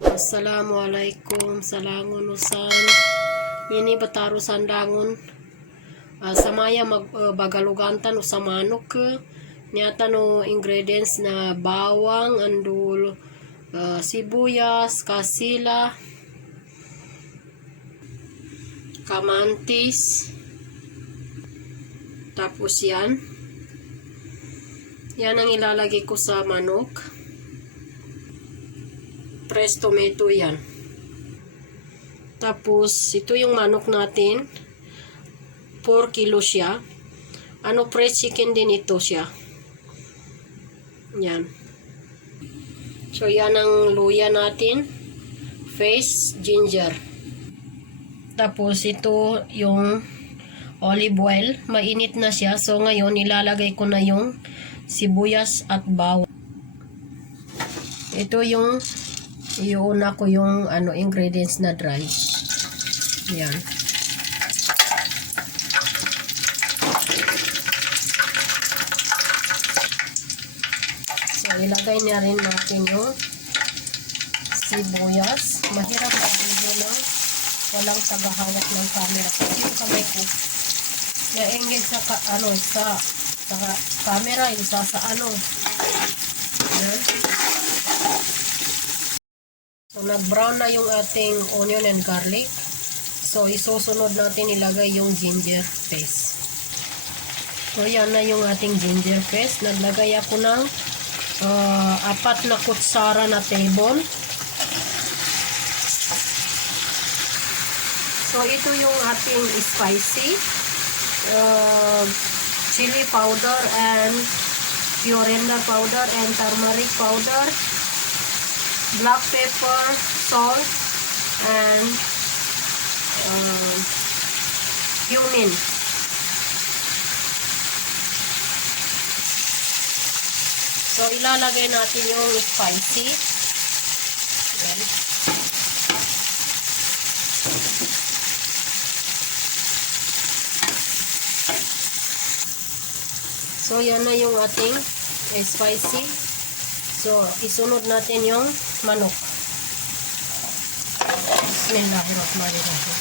Assalamualaikum salangon usan ini bataro sandangon samaya bagalugantan usa manok niata no ingredients na bawang andul sibuyas kasila kamantis tapos yan ang ilalagay ko sa manok. Fresh tomato yan. Tapos, ito yung manok natin. 4 kilo siya. Fresh chicken din ito siya. Yan. So, yan ang luya natin. Fresh ginger. Tapos, ito yung olive oil. Mainit na siya. So, ngayon, ilalagay ko na yung sibuyas at bawang. Ito yung iuna ko yung ingredients na dry. Yan. So, ilagay na rin natin yung sibuyas. Mahirap na video na walang tagahawak ng camera. Kasi yung kamay ko na-engage sa camera, isa sa Yan. So, nag-brown na yung ating onion and garlic. So, isusunod natin ilagay yung ginger paste. So, yan na yung ating ginger paste. Naglagay ako ng 4 na kutsara na table. So, ito yung ating spicy chili powder and coriander powder and turmeric powder, black pepper, salt, and cumin. So, ilalagay natin yung spicy. Yan. So, yan na yung ating spicy. So, isunod natin yung manok. Bismillahirrahmanirrahim.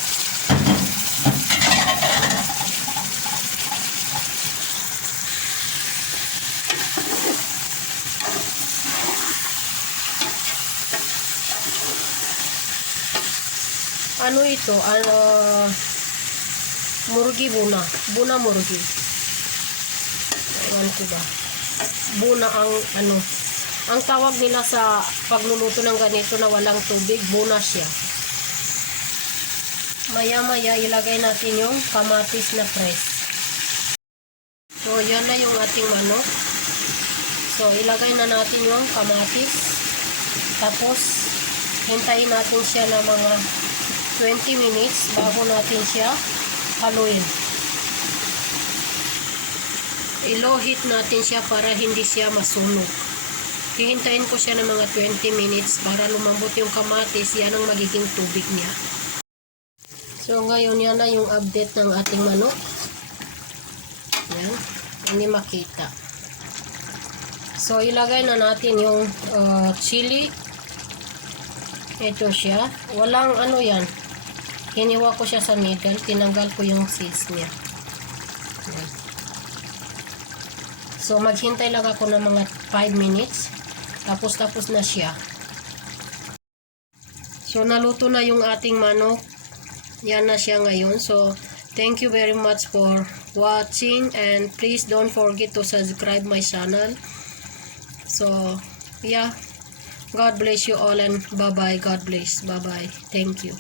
Ano ito? Murgi buna. Buna murgi. Ewan ko ba? Buna ang tawag nila sa pagluluto ng ganito na walang tubig, buna siya. Maya-maya ilagay natin yung kamatis na fresh. So, yan na yung ating manok. So, ilagay na natin yung kamatis. Tapos, hintayin natin siya ng mga 20 minutes bago natin siya haluin. I-low heat natin siya para hindi siya masunog. Hihintayin ko siya ng mga 20 minutes para lumambot yung kamatis. Yan ang magiging tubig niya. So, ngayon yan na yung update ng ating manok. Yan. Hindi makita. So, ilagay na natin yung chili. Ito siya. Walang yan. Hiniwa ko siya sa middle. Tinanggal ko yung seeds niya. Yan. So, maghintay lang ako ng mga 5 minutes. Tapos na siya. So, naluto na yung ating manok. Yan na siya ngayon. So, thank you very much for watching. And please don't forget to subscribe my channel. So, yeah. God bless you all and bye-bye. God bless. Bye-bye. Thank you.